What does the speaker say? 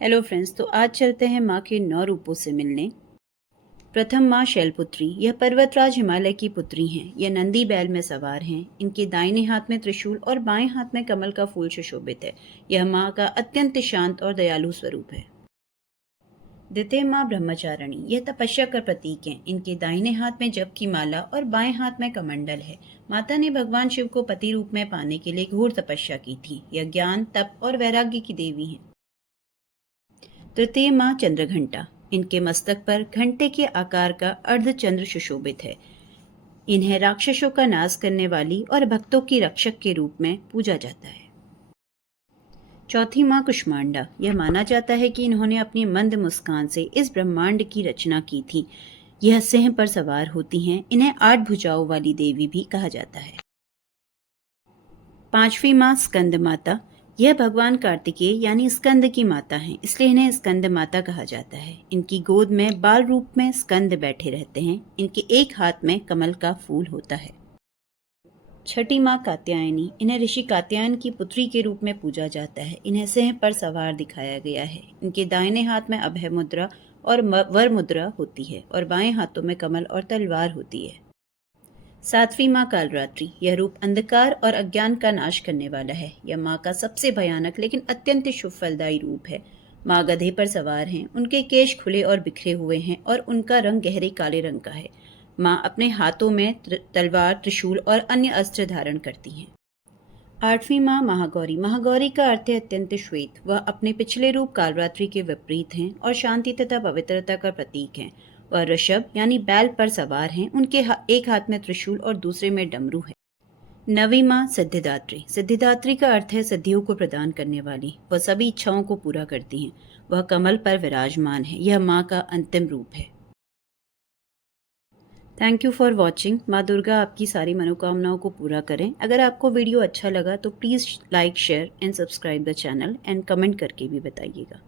Hello friends, तो आज चलते हैं माँ के 9 रूपों से मिलने। प्रथम माँ शैलपुत्री। यह पर्वतराज हिमालय की पुत्री हैं। यह नंदी बैल में सवार हैं। इनके दाहिने हाथ में त्रिशूल और बाएं हाथ में कमल का फूल सुशोभित है। यह माँ का अत्यंत शांत और दयालु स्वरूप है। द्वितीय माँ ब्रह्मचारिणी। यह तपस्या का प्रतीक हैं। इनके दाहिने हाथ में जप की माला और बाएं हाथ में कमंडल है। माता ने भगवान शिव को पति रूप में पाने के लिए घोर तपस्या की थी। यह ज्ञान, तप और वैराग्य की देवी हैं। तृतीय माँ चंद्रघंटा। इनके मस्तक पर घंटे के आकार का अर्धचंद्र सुशोभित है। इन्हें राक्षसों का नाश करने वाली और भक्तों की रक्षक के रूप में पूजा जाता है। चौथी माँ कुष्मांडा। यह माना जाता है कि इन्होंने अपनी मंद मुस्कान से इस ब्रह्मांड की रचना की थी। यह सिंह पर सवार होती हैं। इन्हें 8 भुजाओं वाली देवी भी कहा जाता है। पांचवी माँ स्कंद माता। यह भगवान कार्तिकेय यानी स्कंद की माता हैं, इसलिए इन्हें स्कंद माता कहा जाता है। इनकी गोद में बाल रूप में स्कंद बैठे रहते हैं। इनके एक हाथ में कमल का फूल होता है। छठी माँ कात्यायनी। इन्हें ऋषि कात्यायन की पुत्री के रूप में पूजा जाता है। इन्हें सिंह पर सवार दिखाया गया है। इनके दाहिने हाथ में अभय मुद्रा और वर मुद्रा होती है और बाएं हाथों में कमल और तलवार होती है। सातवीं माँ कालरात्रि। यह रूप अंधकार और अज्ञान का नाश करने वाला है। यह माँ का सबसे भयानक लेकिन अत्यंत शुभ फलदायी रूप है। माँ गधे पर सवार हैं। उनके केश खुले और बिखरे हुए हैं और उनका रंग गहरे काले रंग का है। माँ अपने हाथों में तलवार, त्रिशूल और अन्य अस्त्र धारण करती हैं। आठवीं माँ महागौरी। महागौरी का अर्थ है अत्यंत श्वेत। वह अपने पिछले रूप कालरात्रि के विपरीत हैं और शांति तथा पवित्रता का प्रतीक हैं। वह ऋषभ यानी बैल पर सवार हैं। उनके एक हाथ में त्रिशूल और दूसरे में डमरू है। नवीं माँ सिद्धिदात्री। सिद्धिदात्री का अर्थ है सिद्धियों को प्रदान करने वाली। वह सभी इच्छाओं को पूरा करती हैं। वह कमल पर विराजमान है। यह माँ का अंतिम रूप है। Thank you for watching. माँ दुर्गा आपकी सारी मनोकामनाओं को पूरा करें। अगर आपको वीडियो अच्छा लगा तो please like, share and subscribe the channel and comment करके भी बताइएगा।